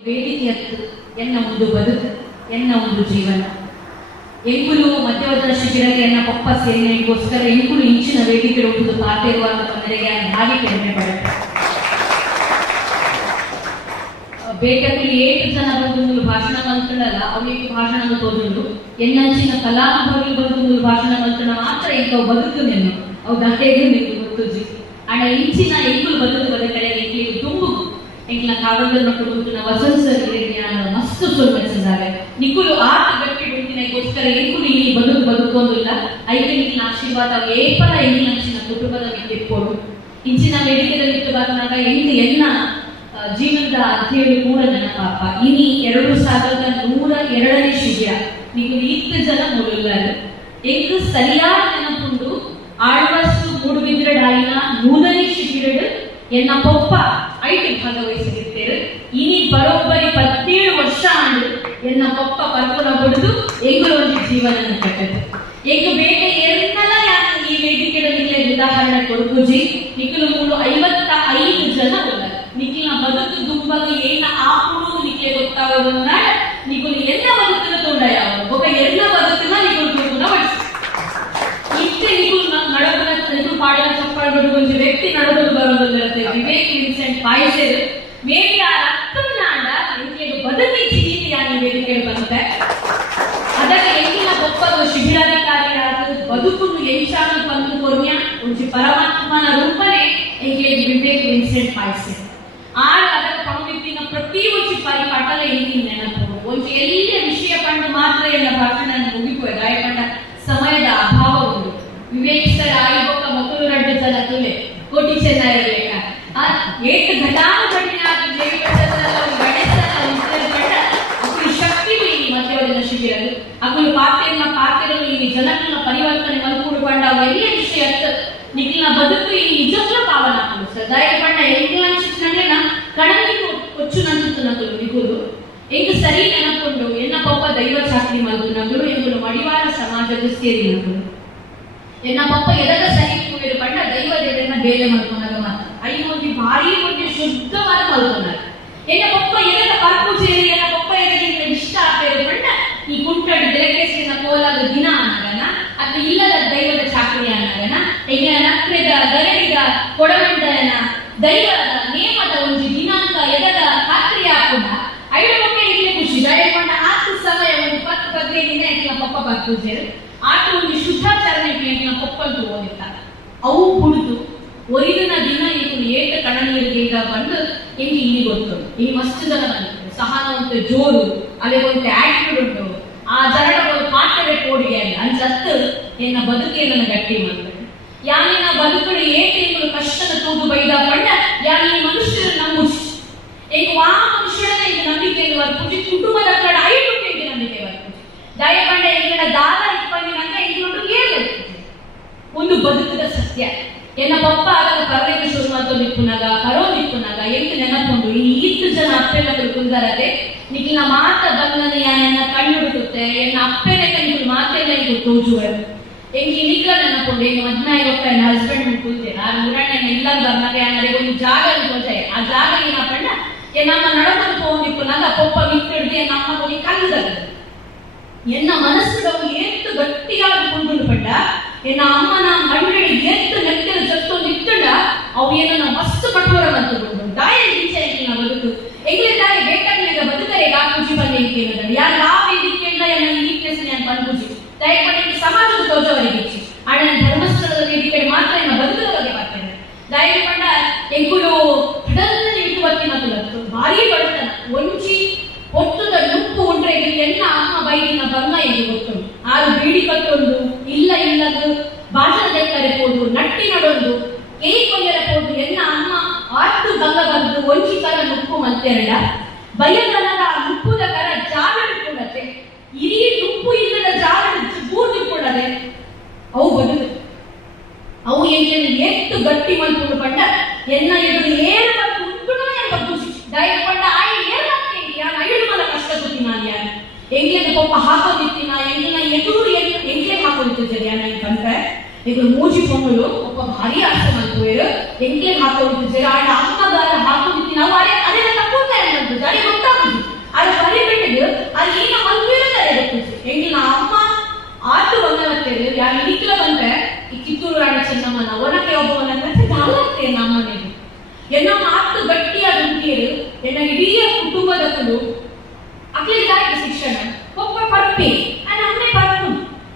ವೇದಿಕೆಯತ್ತು ಎನ್ನ ಒಂದು ಬದುಕು ಎನ್ನ ಒಂದು ಜೀವನ ಎಂಕುಲು ಮಧ್ಯವರ್ತ ಶಿಬಿರಕ್ಕೆ ಎನ್ನ ಪಪ್ಪ ಸೇನೆಗೋಸ್ಕರ ಎಂಕುಲು ಇಂಚಿನ ವೇದಿಕೆ ಹೋಗುವುದು ಪಾತೆ ಇರುವಂತ ತೊಂದರೆಗೆ ಹಾಗೆ ಕಡಿಮೆ ಪಡುತ್ತೆ. ಬೇಕಲ್ಲಿ 7 ಜನ ಬಂದು ಭಾಷಣ ಮಲ್ತಳಲ್ಲ ಅವರಿಗೆ ಭಾಷಣ ತೋದಲು ಎನ್ನಂಚಿನ ಕಲಾನುಭವಿಗಳು ಬಂದು ಭಾಷಣ ಮಲ್ತಣ ಮಾತ್ರ ಈಗ ಬದುಕು ನೆನ್ನು ಅವು ಗಂಟೆಗೂ ನಿಂತು ಗೊತ್ತುಜಿ ಅಣ್ಣ ಇಂಚಿನ ಎಂಕುಲು ಬದುಕು ಬದುಕಡೆ ಎಂಕಲಿಗೆ ತುಂಬು ಎಂಕ್ಲ ಕಾವಲನ್ನು ಕೊಡುವಂತ ವಸಂತ ಮಸ್ತ್ ಸುಳ್ಳಿಸಿದ್ದಾರೆ ನಿಕ್ಕುಲು ಆಟ ಗಟ್ಟಿ ಬಿಡ್ತಿನಗೋಸ್ಕರ ಎಂಕುಲು ಈ ಬದುಕೊಂದಿಲ್ಲ ಐಕನಿಕ್ಕಿನ ಆಶೀರ್ವಾದ ಏಪರ ಎಂಗಿನ ಕುಟುಂಬದ ಇಟ್ಕೊಂಡು ಇಂಚಿನ ವೇದಿಕೆಯಲ್ಲಿ ಬಂದಾಗ ಎಂಟು ಎಲ್ಲ ಜೀವನದ ಅಧ್ಯಯನ ಕೂಡ ನೆನಪಾಪ ಇನಿ 2002ನೇ ಶಿಬಿರ ನೀವು 20 ಜನ ಮೂಡುಲ್ಲಾರು ಎಂಕು ಸರಿಯಾದ ನೆನಪುಂಡು ಆಳ್ವಸ್ತು ಮೂಡುಬಿದ್ರಡಾಯಿನ 100ನೇ ಶಿಬಿರ ಎನ್ನ ಪಪ್ಪ ಐಟಿ ಭಾಗವಹಿಸಿರುತ್ತೇವೆ ಇನಿ ಬರೋಬ್ಬರಿ 17 ವರ್ಷ ಆಂಡು ಎನ್ನ ಪಪ್ಪ ಪರ್ಪುನ ಹೊಡೆದು ಎಂಗುಲು ಒಂದು ಜೀವನ ಕಟ್ಟದು ಎಂಗು ಬೇಟೆ ಎಲ್ಲೆಲ್ಲ ಯಾಕೆ ಈ ವೇದಿಕೆಯಲ್ಲಿ ಉದಾಹರಣೆ ಕೊಡುಜಿ ನಿಖಿಲು 55 ಜನ ಉಳ್ಳ ನಿಖಿಲ್ನ ಬದುಕು ದುಂಬಗೆ ಏನ ಆಪುಡು ನಿಖಿಲೆ ಗೊತ್ತಾಗೋದನ್ನ ನಿಖಿಲು ಎಲ್ಲ ಬದುಕಿನ ತುಂಡ ಯಾವ ಒಬ್ಬ ಎಲ್ಲ ಬದುಕಿನ ನಿಖಿಲು ತುಂಡ ಬಡಿಸಿ ಇಷ್ಟೇ ನಿಖಿಲು ನಡಬನ ನಿಖಿಲು ಪಾಡಿನ ಚಪ್ಪಾಳೆ ಒಂದು ವ್ಯಕ್ತಿ ನಡೆದು ಬರೋದಿರುತ್ತೆ ವಿವೇಕ್ ವಿನ್ಸೆಂಟ್ ಪಾಯ್ಸೆರ್ ಮೇಬಿ ಆ ರಕ್ತನಾಡ ನಿಖಿಲು ಬದುಕಿ ಜೀವಿತ ಯಾನಿ ವೇದಿಕೆ ಬಂತೆ ಅದಕ್ಕೆ ಎಂಕಿನ ಒಪ್ಪದು ಶಿಬಿರಾಧಿಕಾರಿಯಾದ ಬದುಕನ್ನು ಎಂಚಾನು ಬಂದು ಕೊರ್ಮ್ಯ ಒಂಚಿ ಪರಮಾತ್ಮನ ರೂಪನೇ ಎಂಕಿಗೆ ವಿವೇಕ್ ವಿನ್ಸೆಂಟ್ ಪಾಯ್ಸೆರ್ ಆಗ ಅದರ ಪಂಡಿತಿನ ಪ್ರತಿ ಒಂಚಿ ಪರಿಪಾಠಲ ಎಂಕಿನ ನೆನಪು ಒಂಚಿ ಎಲ್ಲ ವಿಷಯ ಕಂಡು ಮಾತ್ರ ಎಲ್ಲ ಭಾಷಣ ಮುಗಿಪೋಯ್ತು ಆಯ್ಕೊಂಡ ಸಮಯದ ಅಭಾವ ಉಂಟು ವಿವೇಕ್ ಸರ್ ಆಯ್ಬೊಕ್ಕ ಮಕ್ಕಳು 2 ಜನ ತುಲೆ ಕೋಟಿ ಚೆನ್ನಾಗಿರ್ಬೇಕ ಆ 8 ಘಟಾನುಘಟಿಯಾದ ಶಕ್ತಿ ಮಧ್ಯವರ್ತಿನ ಶಿಬಿರ ಅಕುಲು ಪಾತ್ರೆಯನ್ನು ಈ ಜನರನ್ನ ಪರಿವರ್ತನೆ ಮಲ್ಕೂಡುಕೊಂಡ ಎಲ್ಲ ವಿಷಯ ನಿಖಿಲ್ನ ಬದುಕು ಈ ನಿಜಕ್ಕೂ ಪಾವನ ಸರ್ ದಯಪಂಡ ಎಂಗಿನ ಶಿಕ್ಷಣ ಕಣನಿಗೂ ಕೊಚ್ಚು ನಂತು ನಕಲು ನಿಗುಲು ಎಂಗು ಸರಿ ನೆನಪುಂಡು ಎನ್ನ ಪಪ್ಪ ದೈವ ಚಾಕ್ರಿ ಮಲ್ತು ನಗಲು ಎಂಗುಲು ಮಡಿವಾಳ ಸಮಾಜದ ಸೇರಿ ನಗಲು ಎನ್ನ ಪಪ್ಪ ಎದಗ ಸರಿ ಕೂಡಿರು ಪಂಡ ದೈವ ದೇವರನ್ನ ಬೇಲೆ ಮಲ್ಕೊಂಡಾಗ ಮಾತ್ರ ಐದು ಭಾರಿ ಒಂದು ಶುದ್ಧವಾದ ಮಲ್ಕೊಂಡಾಗ ಎನ್ನ ಪಪ್ಪ ಎದಗ ಪರ್ಪೂಜೆಯಲ್ಲಿ ಎನ್ನ ಪಪ್ಪ ಎದಗಿಂತ ಇಷ್ಟ ಆಗ್ತೇವೆ ಪಂಡ ಈ ಕುಂಟಡಿ ಬೆಳಕೇಸಿನ ಕೋಲಾದ ದಿನ ಅನ್ನಗನ ಅದು ಇಲ್ಲದ ದೈವದ ಚಾಕ್ರಿ ಅನ್ನಗನ ಈಗ ನಕ್ರೆದ ಗರಡಿದ ಕೊಡಮಂಡನ ದೈವದ ನೇಮದ ಒಂದು ದಿನಾಂಕ ಎದದ ಖಾತ್ರಿ ಹಾಕೊಂಡ ಐದು ಪಪ್ಪ ಇಲ್ಲಿ ಖುಷಿ ದಯಕೊಂಡ ಆತು ಸಮಯ ಒಂದು 10-15 ದಿನ ಎಂಟ್ಲ ಪಪ್ಪ ಪರ್ಪೂಜೆ ಆಟ ಒಂದು ಶುದ್ಧಾಚರಣೆ ಎಂಟ್ಲ ಪಪ್ಪಂತೂ ಹೋಗಿತ್ತ ಅವು ಕುಡಿದು ಒರಿದಿನ ದಿನ ಇದು ಏಕ ಕಣನೀರಿಗೆ ಈಗ ಬಂದು ಎಂಗಿ ಇಲ್ಲಿ ಗೊತ್ತು ಈ ಮಸ್ತ್ ಜನ ಬಂದಿತ್ತು ಸಹನವಂತ ಜೋರು ಅಲ್ಲಿ ಒಂದು ಆಟಿಟ್ಯೂಡ್ ಉಂಟು ಆ ಜರಡ ಒಂದು ಪಾತ್ರೆ ಕೋಡಿಗೆ ಅಲ್ಲ ಅನ್ಸತ್ತು ಎನ್ನ ಬದುಕೇನ ಗಟ್ಟಿ ಮಾಡ್ತಾರೆ ಯಾನಿನ ಬದುಕುಗಳು ಏಕೆಂದು ಕಷ್ಟದ ತೂಗು ಬೈದ ಪಂಡ ಯಾನಿ ಮನುಷ್ಯರು ನಂಬುಚಿ ಈಗ ಆ ಮನುಷ್ಯನ ಈಗ ನಂಬಿಕೆಯನ್ನು ವರ್ಪುಜಿ ಕುಟುಂಬದ ಕಡೆ ಐಟುಕೆಗೆ ನಂಬಿಕೆ ವರ್ಪುಜಿ ದಯಪಂಡ ಈಗ ದಾದ ಇಪ್ಪಂದಿನಂಗ ಇಲ್ಲೊಂದು ಏಳು ಒಂದು ಬದುಕದ ಸತ್ಯ ಎನ್ನ ಪಪ್ಪ ಆಗ ಕರ್ನೆಗೆ ಶುರು ಮಾಡ್ತು ನಿಪ್ಪುನಾಗ ಕರೋ ನಿಪ್ಪುನಾಗ ಎಂಟು ನೆನಪುಂಡು ಈ 20 ಜನ ಅಪ್ಪೆನಗಳು ಕುಂದರದೆ ನಿಖಿನ ಮಾತ ಬಂದನೆ ಯಾನೆನ್ನ ಕಣ್ಣುಡುತ್ತೆ ಎನ್ನ ಅಪ್ಪೆನೆಕ ನಿಖಿಲ್ ಮಾತೆಲ್ಲ ಇದು ತೋಜುವರು ಎಂಗಿ ನಿಖ ನೆನಪುಂಡು ಎಂಗ 15 ಎನ್ನ ಹಸ್ಬೆಂಡ್ ಕೂತೆ ನಾನು ಮುರಣ್ಣ ಇಲ್ಲ ಬರ್ನಾಗ ಯಾನರಿಗೆ ಒಂದು ಜಾಗ ತೋಜೆ ಆ ಜಾಗ ಏನಪ್ಪಣ್ಣ ಎನ್ನಮ್ಮ ನಡಕೊಂಡು ಹೋಗಿಪ್ಪುನಾಗ ಪಪ್ಪ ವಿತ್ತಿಡ್ದು ಎನ್ನ ಅಮ್ಮ ಹೋಗಿ ಕಲ್ಲುದಾಗ ಎನ್ನ ಮನಸ್ಸುಗಳು ಎಷ್ಟು ಗಟ್ಟಿಯಾಗಿ ಕುಂದುಂಡು ಪಡ್ಡ ಎನ್ನ ಅಮ್ಮನ ಮಂಡಳಿ ಎಷ್ಟು ನೆತ್ತಿನ ಜತ್ತು ನಿತ್ತಂಡ ಅವು ಏನನ್ನ ಮಸ್ತ್ ಕಠೋರ ಬಂತು ದಾಯ ಈಚೆ ನಾ ಬದುಕು ಎಂಗ್ಲೆ ದಾಯ ಬೇಕಾಗಿಲ್ಲ ಬದುಕರೆ ಗಾಪೂಜಿ ಬಂದೆ ಇದ್ದೇನೆ ಯಾರು ಯಾವ ವೇದಿಕೆಯಿಂದ ಎನ್ನ ವೀಕ್ನೆಸ್ ನಾನು ಬಂದ್ಬುಜಿ ದಯಪಡಿ ಸಮಾಜದ ತೋಜವರಿಗೆ ಇಚ್ಚಿ ಆಡ ಧರ್ಮಸ್ಥಳದ ವೇದಿಕೆ ಮಾತ್ರ ಎನ್ನ ಬದುಕದ ಬಗ್ಗೆ ಬರ್ತೇನೆ ದಯಪಂಡ ಎಂಕುಲು ಹಿಡಲ್ನ ಇಟ್ಟುವತ್ತಿ ಮತ್ತು ಭಾರಿ ಬಡತನ ಒಂಚಿ ಹೊತ್ತದ ನುಪ್ಪು ಉಂಡ್ರೆ ಎಲ್ಲ ಅಮ್ಮ ಬೈದಿನ ಬಂಗ ಎಂದು ಗೊತ್ತುಂಟು ಆರು ಬೀಡಿ ಕಟ್ಟೊಂದು ಇಲ್ಲದು ಭಾಷಣ ಕರೆಪೋದು ನಟ್ಟಿ ನಡೊಂದು ಕೇಳಿ ಕೊಂದರಪೋದು ಎನ್ನ ಅಮ್ಮ ಆಟ್ಟು ಬಂಗ ಬಂದು ಒಂಚಿ ಕರ ನುಪ್ಪು ಮತ್ತೆರಡ ಬಯದನದ ನುಪ್ಪುದ ಕರ ಜಾಗಡು ಕೂಡತೆ ಇಡೀ ನುಪ್ಪು ಇಲ್ಲದ ಜಾಗಡು ಬೂಟಿ ಕೂಡದೆ ಅವು ಬದುಕು ಅವು ಎಷ್ಟು ಗಟ್ಟಿ ಮಲ್ಕೊಂಡು ಪಂಡ ಎನ್ನ ಎದುರು ಏನು ಬಂದು ಉಂಟುನೋ ಎಂಬ ಖುಷಿ ದಯಪಂಡ ಆಯಿ ಏನಾಗ್ತೇನೆ ಯಾರು ಐದು ಮಲ ಕಷ್ಟ ಕೂತಿ ನಾನು ಯಾರು ಎಂಗ್ಲೇನ ಪಪ್ಪ ಹಾಕೋದಿತ್ತಿನ ಎಂಗಿನ ಎದುರು ಎಂಗ್ಲೇ ಹಾಕೋದಿತ್ತು ಯಾನ ಕಂಡ್ರೆ ಈಗ ಮೂಜಿ ಪೊಂಗಲು ಒಬ್ಬ ಭಾರಿ ಅರ್ಥ ಮಾಡ್ಕೋರು ಎಂಗ್ಲೇ ಹಾಕೋದಿತ್ತು ಆಡ ಅಮ್ಮಗಾರ ಹಾಕೋದಿತ್ತಿನ ಅದೇ ತಪ್ಪುತ್ತಾ ಇರೋದು ಅದೇ ಗೊತ್ತಾಗುತ್ತೆ ಎನ್ನ ಮಾತು ಗಟ್ಟಿಯಾದ ಉಂಟೇರು ಎನ್ನ ಇಡೀ ಕುಟುಂಬದಕ್ಕೂ ಅಕ್ಲಿಗೆ ಶಿಕ್ಷಣ ಒಬ್ಬ ಪರ್ಪಿ ಅಮ್ಮೆ ಪರ್ಪು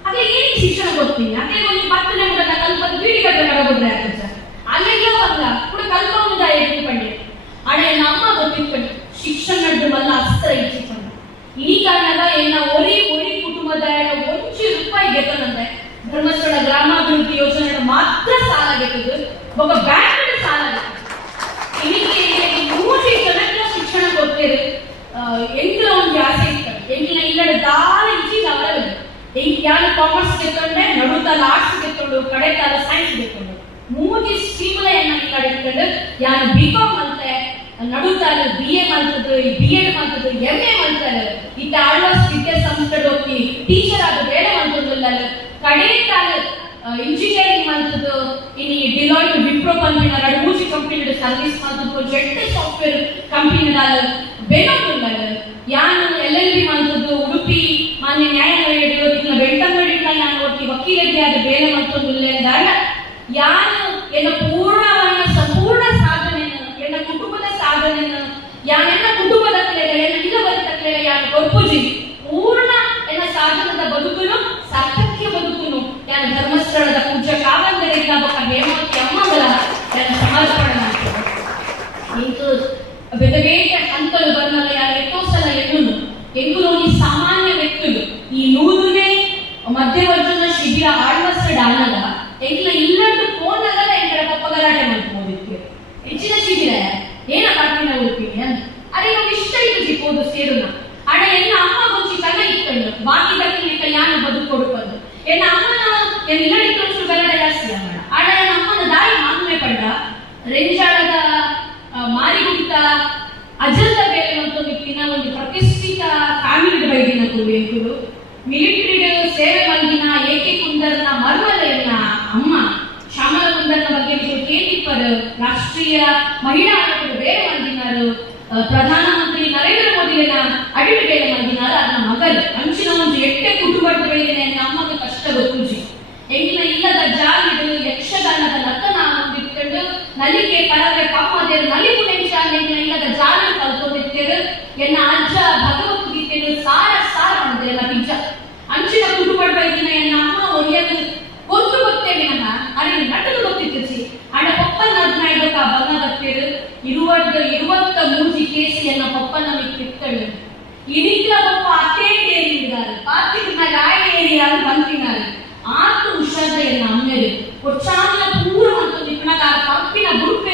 ಅಕ್ಲೆ ಏನಿಗೆ ಶಿಕ್ಷಣ ಕೊಡ್ತೀನಿ ಅಕ್ಲೆ ಒಂದು 10 ನಿಮಿಷದ ಕಲ್ಪದ ಪೀಡಿಗಟ್ಟ ನಡಬೋದ್ರೆ ಆಗ್ತದೆ ಅಲ್ಲೆಲ್ಲ ಅಲ್ಲ ಕೂಡ ಕಲ್ಪವುದಾಯ ಇಟ್ಕೊಂಡೆ ಆಡ ಎನ್ನ ಅಮ್ಮ ಗೊತ್ತಿಟ್ಕೊಂಡು ಶಿಕ್ಷಣ ನಡೆದು ಮಲ್ಲ ಅಸ್ತ್ರ ಇಚ್ಚಿಕೊಂಡ ಈ ಕಾರಣದ ಎನ್ನ ಒರಿ ಕುಟುಂಬದ ₹1 ಗೆತ್ತನಂತೆ ಧರ್ಮಸ್ಥಳ ಗ್ರಾಮಾಭಿವೃದ್ಧಿ ಯೋಜನೆ ಮಾತ್ರ ಸಾಲ ಗೆತ್ತದು ಒಬ್ಬ ಬ್ಯಾಂಕ್ ಸಾಲ ಇದಕ್ಕೆ ಮೂರು ಜನಕ್ಕೆ ಶಿಕ್ಷಣ ಕೊಡ್ತೇವೆ ಎಂಗಿನ ಒಂದು ಆಸೆ ಇರ್ತಾರೆ ಎಂಗಿನ ಇಲ್ಲದ ದಾಳ ಇಚ್ಚಿ ಅವರ ಯಾರು ಕಾಮರ್ಸ್ ಗೆತ್ತೊಂಡೆ ನಡುತ್ತಲ್ಲ ಆರ್ಟ್ಸ್ ಗೆತ್ತೊಂಡು ಕಡೆತಲ್ಲ ಸೈನ್ಸ್ ಗೆತ್ತೊಂಡು ಮೂಜಿ ಸ್ಟ್ರೀಮ್ಲೆಯನ್ನ ಇಲ್ಲ ಇಟ್ಕೊಂಡು ಯಾರು ಬಿಕಾಮ್ ಅಂತೆ ನಡುತ್ತಲ್ಲ BA ಮಾಡ್ತದ್ದು B.Ed ಮಾಡ್ತದ್ದು MA ಮಾಡ್ತಾರೆ ಇತ್ತ ಆಳ್ವಾಸ್ ವಿದ್ಯಾಸಂಸ್ಥೆ ಹೋಗಿ ಟೀಚರ್ ಆದ ಬೇರೆ ಮಾಡ್ತದಿಲ್ಲ ಕಡೆತಲ್ಲ ಇಂಜಿನಿಯರಿಂಗ್ ಮಾಡ್ತದ್ದು ಇನ್ನು ಡಿಲಾಯ್ಟ್ ವಿಪ್ರೋ ಕಂಪನಿ ಎರಡು ಮೂಜಿ ಕಂಪನಿ ಸರ್ವಿಸ್ ಮಾಡ್ತದ್ದು ಜೆಡ್ ಸಾಫ್ಟ್ವೇರ್ ಕಂಪನಿ ಬೇನೋಲ್ಲ ಯಾನು LLB ಮಾಡ್ತದ್ದು ಉಡುಪಿ ಮಾನ್ಯ ನ್ಯಾಯಾಲಯ ಇಡೋದಿಲ್ಲ ಬೆಳ್ತಂಗಡಿಲ್ಲ ಯಾನು ಒಟ್ಟಿ ವಕೀಲರಿಗೆ ಅದು ಬೇರೆ ಮಾಡ್ತದಿಲ್ಲ ಎಂದಾಗ ಯಾನು ಎನ್ನ ಪೂರ್ಣವನ್ನ ಸಂಪೂರ್ಣ ಸಾಧನೆಯನ್ನು ಎನ್ನ ಕುಟುಂಬದ ಸಾಧನೆಯನ್ನು ಯಾನೆನ್ನ ಕುಟುಂಬದ ಕ್ಲೇಲೆ ಎನ್ನ ಇಲ್ಲವರಿತ ಕ್ಲೇಲೆ ಯಾನು ಕೊರ್ಪುಜಿ ಪೂರ್ಣ ಎನ್ನ ಸಾಧನದ ಬದುಕುನು ಸಾರ್ಥಕ್ಯ ಬದುಕುನು ಯಾನ ಧರ್ಮಸ್ಥಳದ ಪೂಜ್ಯ ಕಾವಂದರಿಗೆ ಬೊಕ್ಕ ಹೇಮಾವತಿ ಅಮ್ಮಗಳ ಯಾನ ಸಮರ್ಪಣೆ ಮಾಡ್ತಾರೆ ಇಂತು ಬೆದಬೇಟ ಹಂತಲು ಬನ್ನಲ್ಲ ಯಾರು ಎಷ್ಟೋ ಸಲ ಎಂಗುನು ಈ ಸಾಮಾನ್ಯ ವ್ಯಕ್ತಿಗಳು ಈ ನೂದುನೆ ಮಧ್ಯವರ್ಜನ ಶಿಬಿರ ಆಳ್ವಸ್ಟಡ್ ಅನ್ನದ ಎಂಗಿನ ಇಲ್ಲದ್ದು ಫೋನ್ ಆಗಲ್ಲ ಎಂಗಳ ಪಪ್ಪ ಗಲಾಟೆ ಮಾಡ್ಬೋದಿತ್ತು ಹೆಚ್ಚಿನ ಶಿಬಿರ ಏನ ಕಾಟಿನ ಉಡುಪಿನಿ ಅಂತ ಅದೇ ನಮ್ಗೆ ಇಷ್ಟ ಇತ್ತು ಸಿಕ್ಕೋದು ಸೇರುನ ಆಡ ಎನ್ನ ಅಮ್ಮ ಗೊಂಚಿ ಕಲ್ಲ ಇಟ್ಕೊಂಡು ಬಾಕಿ ಕಟ್ಟಿಲಿಕ್ಕ ಯಾನ ಬದುಕು ಕೊಡುಕೊಂಡು ಎನ್ನ ಅಮ್ಮನ ಇಲ್ಲ ಇಟ್ಟು ಗಲಾಟೆ ಜಾಸ್ತಿ ಅಮ್ಮ ಆಡ ಎನ್ನ ಅಮ್ಮನ ದಾರಿ ಮಾನ್ಯ ಪಡ್ಡ ರೆಂಜಾಳದ ಮಾರಿಗುಂಟ ಅಜಂತ ಬೇರೆ ಮತ್ತು ನಿಟ್ಟಿನ ಒಂದು ಪ್ರತಿಷ್ಠಿತ ಫ್ಯಾಮಿಲಿ ಬೈದಿನ ಕುರಿಯಂಕುಲು ಮಿಲಿಟರಿ ಸೇವೆ ಮಲ್ಗಿನ ಏಕೆ ಕುಂದರ್ನ ಮರ್ಮಲೆಯನ್ನ ಅಮ್ಮ ಶ್ಯಾಮಲ ಕುಂದರ್ನ ಬಗ್ಗೆ ಕೇಳಿಪ್ಪರು ರಾಷ್ಟ್ರೀಯ ಮಹಿಳಾ ಆಯೋಗಗಳು ಬೇರೆ ಮಂದಿನಾರು ಪ್ರಧಾನಮಂತ್ರಿ ನರೇಂದ್ರ ಮೋದಿಯನ್ನ ಅಡಿಗೆ ಬೇರೆ ಮಂದಿನಾರು ಅದನ್ನ ಮಗಲು ಅಂಚಿನ ಒಂದು ಎಟ್ಟೆ ಕುಟುಂಬದ ಬೇರೆ ಅಮ್ಮಗೆ ಕಷ್ಟ ಗೊತ್ತುಜಿ ಎಂಗಿನ ಇಲ್ಲದ ಜಾಲಿಡು ಯಕ್ಷಗಾನದ ನರ್ತನ ಹೊಂದಿಟ್ಕೊಂಡು ನಲಿಕೆ ಪರವೆ ಕಮ್ಮದೇರು ನಲಿಪು ನೆಂಚ ಎಂಗಿನ ಇಲ್ಲದ ಜಾಲ ಕಲ್ಕೊಂಡಿರ್ತೇರು ಎನ್ನ ಅಜ್ಜ ಭಗವದ್ಗೀತೆಯನ್ನು ಸಾರ ಮಾಡಿದೆಲ್ಲ ನಿಜ ಅಂಚಿನ ಕುಟುಂಬದ ಬೈದಿನ ಎನ್ನ ಅಮ್ಮ ಒಯ್ಯದು ಗೊತ್ತು ಗೊತ್ತೇನೆ ಅನ್ನ ಅಲ್ಲಿ ನಟದು ಗೊತ್ತಿತ್ತು ಅಣ್ಣ ಪಪ್ಪನ 15 ಬಂಗ ಬರ್ತೇರು 23 ಕೇಸಿ ಎನ್ನ ಪಪ್ಪನ ಕಿತ್ತಳು ಇಡಿಕ್ಲ ಪಪ್ಪ ಅತ್ತೇ ಏರಿದ್ದಾರೆ ಪಾತಿನ ಗಾಯ ಏರಿಯಾರು ಬಂದಿದ್ದಾರೆ ಆತು ಹುಷಾದ ಎನ್ನ ಅಮ್ಮೆರು ಒಚ್ಚಾನ ಪೂರ ಮತ್ತು ನಿಪ್ಪಣಗಾರ ಪಪ್ಪಿನ ಬುರುಕ